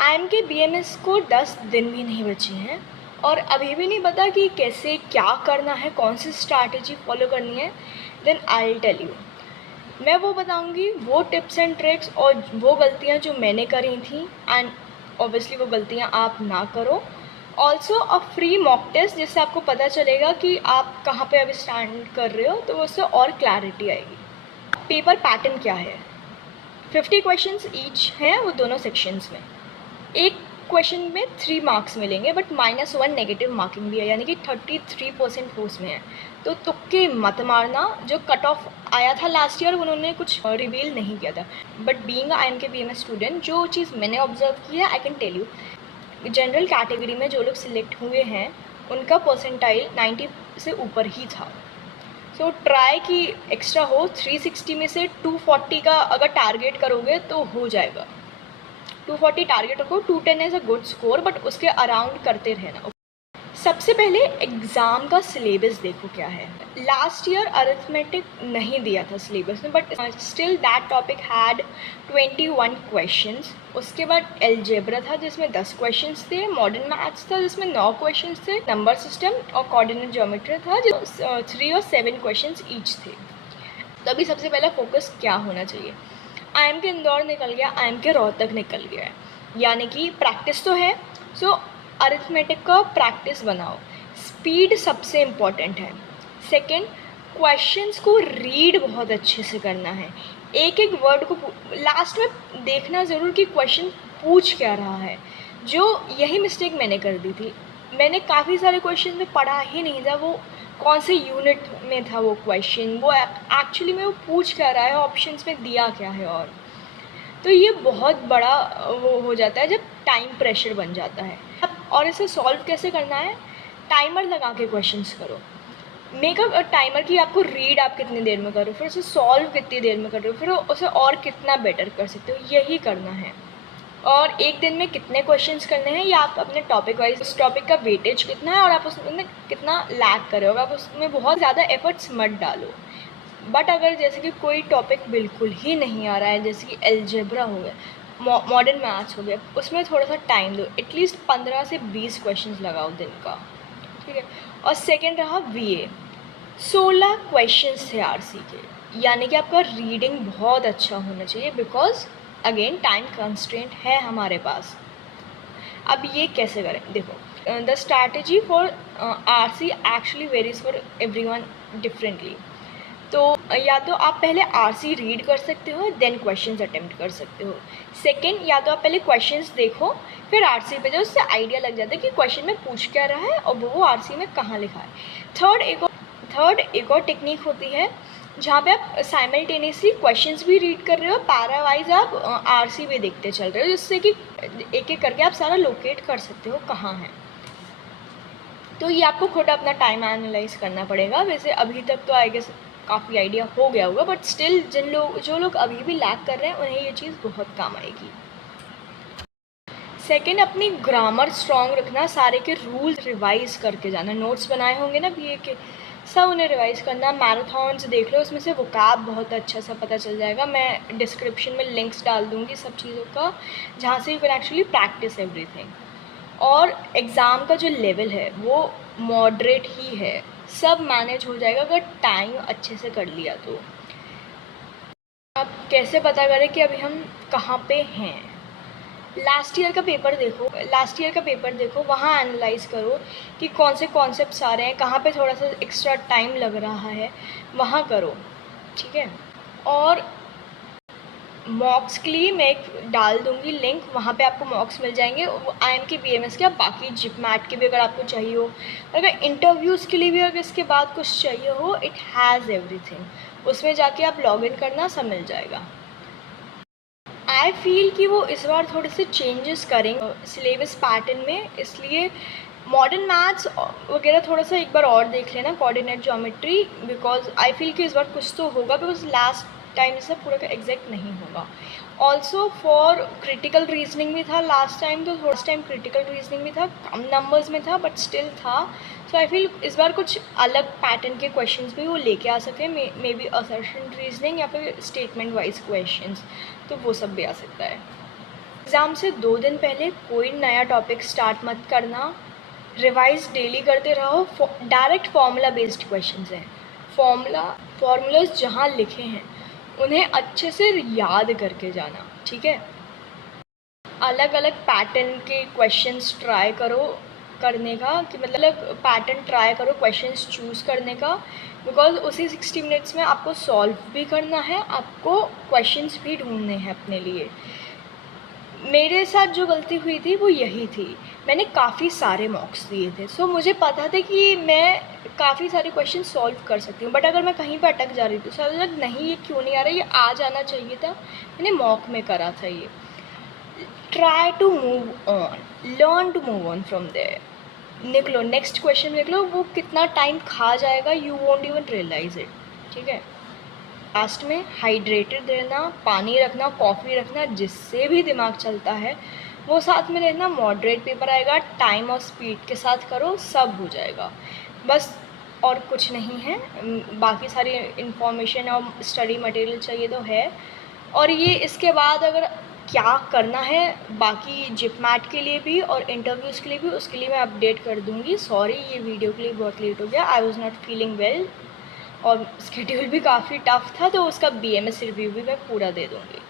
IM के BMS को 10 दिन भी नहीं बचे हैं और अभी भी नहीं पता कि कैसे क्या करना है, कौन सी स्ट्रैटेजी फॉलो करनी है। Then I will tell you, मैं वो बताऊंगी, वो टिप्स एंड ट्रिक्स और वो गलतियाँ जो मैंने करी थी, एंड ऑब्वियसली वो गलतियाँ आप ना करो। Also a free mock test जिससे आपको पता चलेगा कि आप कहाँ पे अभी स्टैंड कर रहे हो, तो उससे और क्लैरिटी आएगी। पेपर पैटर्न क्या है? 50 क्वेश्चंस ईच हैं वो दोनों सेक्शंस में। एक क्वेश्चन में 3 मार्क्स मिलेंगे बट -1 नेगेटिव मार्किंग भी है, यानी कि 33% उसमें है। तो तुक्के मत मारना। जो कट ऑफ आया था लास्ट ईयर उन्होंने कुछ रिवील नहीं किया था, but being I M K BMS student जो चीज़ मैंने ऑब्जर्व की है I can tell you. General category में जो लोग सिलेक्ट हुए हैं उनका परसेंटाइल 90 से ऊपर ही था। सो ट्राई कि एक्स्ट्रा हो। 360 में से 240 का अगर टारगेट करोगे तो हो जाएगा। 240 टारगेट रखो, 210 is a good score, but उसके अराउंड करते रहना। सबसे पहले एग्ज़ाम का सिलेबस देखो क्या है। लास्ट ईयर अरिथमेटिक नहीं दिया था सिलेबस में, but still that topic had 21 questions. उसके बाद एल्जेब्रा था जिसमें 10 क्वेश्चंस थे, मॉडर्न मैथ्स था जिसमें 9 क्वेश्चंस थे, नंबर सिस्टम और कोऑर्डिनेट ज्योमेट्री था जो 3 और 7 क्वेश्चंस ईच थे। तो अभी सबसे पहला फोकस क्या होना चाहिए? आईएम के इंदौर निकल गया, आईएम के रोहतक निकल गया है, यानी कि प्रैक्टिस तो है। सो अरिथमेटिक का प्रैक्टिस बनाओ। स्पीड सबसे इम्पॉर्टेंट है। सेकंड, क्वेश्चंस को रीड बहुत अच्छे से करना है। एक एक वर्ड को लास्ट में देखना ज़रूर कि क्वेश्चन पूछ क्या रहा है। जो यही मिस्टेक मैंने कर दी थी, मैंने काफ़ी सारे क्वेश्चन में पढ़ा ही नहीं था वो कौन से यूनिट में था वो क्वेश्चन, वो एक्चुअली में वो पूछ क्या रहा है, ऑप्शंस में दिया क्या है। और तो ये बहुत बड़ा वो हो जाता है जब टाइम प्रेशर बन जाता है। और इसे सॉल्व कैसे करना है? टाइमर लगा के क्वेश्चंस करो। मेकअप टाइमर की आपको रीड आप कितनी देर में कर रहे हो, फिर उसे सॉल्व कितनी देर में कर रहे हो, फिर उसे और कितना बेटर कर सकते हो, यही करना है। और एक दिन में कितने क्वेश्चंस करने हैं या आप अपने टॉपिक वाइज उस टॉपिक का वेटेज कितना है और आप उसमें कितना लैग कर रहे हो, आप उसमें बहुत ज़्यादा एफर्ट्स मत डालो। बट अगर जैसे कि कोई टॉपिक बिल्कुल ही नहीं आ रहा है, जैसे कि एल्जेब्रा हो गया, मॉडर्न मैथ्स हो गया, उसमें थोड़ा सा टाइम दो, एटलीस्ट 15 से 20 क्वेश्चंस लगाओ दिन का, ठीक है। और सेकेंड रहा वीए। 16 क्वेश्चंस थे आरसी के, यानी कि आपका रीडिंग बहुत अच्छा होना चाहिए, बिकॉज अगेन टाइम कंस्ट्रेंट है हमारे पास। अब ये कैसे करें? देखो, the strategy for RC actually varies for everyone differently. तो या तो आप पहले आरसी रीड कर सकते हो, देन क्वेश्चंस अटेम्प्ट कर सकते हो। सेकंड, या तो आप पहले क्वेश्चंस देखो फिर आरसी पे जाओ, उससे आइडिया लग जाता है कि क्वेश्चन में पूछ क्या रहा है और वो आरसी में कहाँ लिखा है। थर्ड एक और टेक्निक होती है जहाँ पे आप साइमल्टेनियसली क्वेश्चंस भी रीड कर रहे हो, पैरा वाइज आप आरसी भी देखते चल रहे हो, जिससे कि एक एक करके आप सारा लोकेट कर सकते हो कहाँ है। तो ये आपको खुद अपना टाइम एनालाइज करना पड़ेगा। वैसे अभी तक तो आई गेस काफ़ी आइडिया हो गया होगा, बट स्टिल जो लोग अभी भी लैग कर रहे हैं उन्हें ये चीज़ बहुत काम आएगी। सेकेंड, अपनी ग्रामर स्ट्रॉन्ग रखना, सारे के रूल्स रिवाइज करके जाना। नोट्स बनाए होंगे ना बीए के, सब उन्हें रिवाइज करना। मैराथॉन्स देख लो, उसमें से वोकैब बहुत अच्छा सा पता चल जाएगा। मैं डिस्क्रिप्शन में लिंक्स डाल दूँगी सब चीज़ों का, जहाँ से you can actually practice everything. और एग्ज़ाम का जो लेवल है वो मॉडरेट ही है, सब मैनेज हो जाएगा अगर टाइम अच्छे से कर लिया तो। अब कैसे पता करें कि अभी हम कहाँ पे हैं? लास्ट ईयर का पेपर देखो, वहाँ एनालाइज करो कि कौन से कॉन्सेप्ट्स आ रहे हैं, कहाँ पे थोड़ा सा एक्स्ट्रा टाइम लग रहा है, वहाँ करो, ठीक है। और मॉक्स के लिए मैं एक डाल दूँगी लिंक, वहाँ पे आपको मॉक्स मिल जाएंगे आईएम के बीएमएस के, बाकी जिप मैट के भी अगर आपको चाहिए हो, अगर इंटरव्यूज़ के लिए भी अगर इसके बाद कुछ चाहिए हो, इट हैज़ एवरीथिंग। उसमें जाके आप लॉग इन करना, सब मिल जाएगा। आई फील कि वो इस बार थोड़े से चेंजेस करेंगे सिलेबस पैटर्न में, इसलिए मॉडर्न मैथ्स वगैरह थोड़ा सा एक बार और देख लेना, coordinate geometry, because I feel कि इस बार कुछ तो होगा, बिकॉज लास्ट टाइम से पूरा का एग्जैक्ट नहीं होगा। ऑल्सो फॉर क्रिटिकल रीजनिंग भी था लास्ट टाइम, तो थोड़ा टाइम क्रिटिकल रीजनिंग भी था, कम नंबर्स में था बट स्टिल था। सो आई फील इस बार कुछ अलग पैटर्न के क्वेश्चंस भी वो लेके आ सके, मे बी असर्शन रीजनिंग या फिर स्टेटमेंट वाइज क्वेश्चंस, तो वो सब भी आ सकता है। एग्ज़ाम से 2 दिन पहले कोई नया टॉपिक स्टार्ट मत करना। रिवाइज डेली करते रहो। डायरेक्ट फार्मूला बेस्ड क्वेश्चंस हैं। फार्मूलाज जहाँ लिखे हैं उन्हें अच्छे से याद करके जाना, ठीक है। अलग अलग पैटर्न के क्वेश्चंस ट्राई करो करने का, कि मतलब पैटर्न ट्राई करो क्वेश्चंस चूज़ करने का, बिकॉज उसी 60 मिनट्स में आपको सॉल्व भी करना है, आपको क्वेश्चंस भी ढूंढने हैं अपने लिए। मेरे साथ जो गलती हुई थी वो यही थी, मैंने काफ़ी सारे मॉक्स दिए थे। सो मुझे पता था कि मैं काफ़ी सारे क्वेश्चन सॉल्व कर सकती हूँ, बट अगर मैं कहीं पर अटक जा रही थी तो लग नहीं ये क्यों नहीं आ रहा, ये आ जाना चाहिए था, मैंने मॉक में करा था ये। Try to move on, learn to move on from there. निकलो, नेक्स्ट क्वेश्चन निकलो, वो कितना टाइम खा जाएगा you won't even realise it, ठीक है। लास्ट में हाइड्रेटेड रहना, पानी रखना, कॉफ़ी रखना, जिससे भी दिमाग चलता है वो साथ में रहना। मॉडरेट पेपर आएगा, टाइम और स्पीड के साथ करो, सब हो जाएगा बस, और कुछ नहीं है। बाकी सारी इन्फॉर्मेशन और स्टडी मटेरियल चाहिए तो है। और ये इसके बाद अगर क्या करना है बाकी जिपमैट के लिए भी और इंटरव्यूज़ के लिए भी, उसके लिए मैं अपडेट कर दूँगी। सॉरी ये वीडियो के लिए बहुत लेट हो गया, I was not feeling well, और स्केड्यूल भी काफ़ी टफ था, तो उसका BMS रिव्यू भी मैं पूरा दे दूँगी।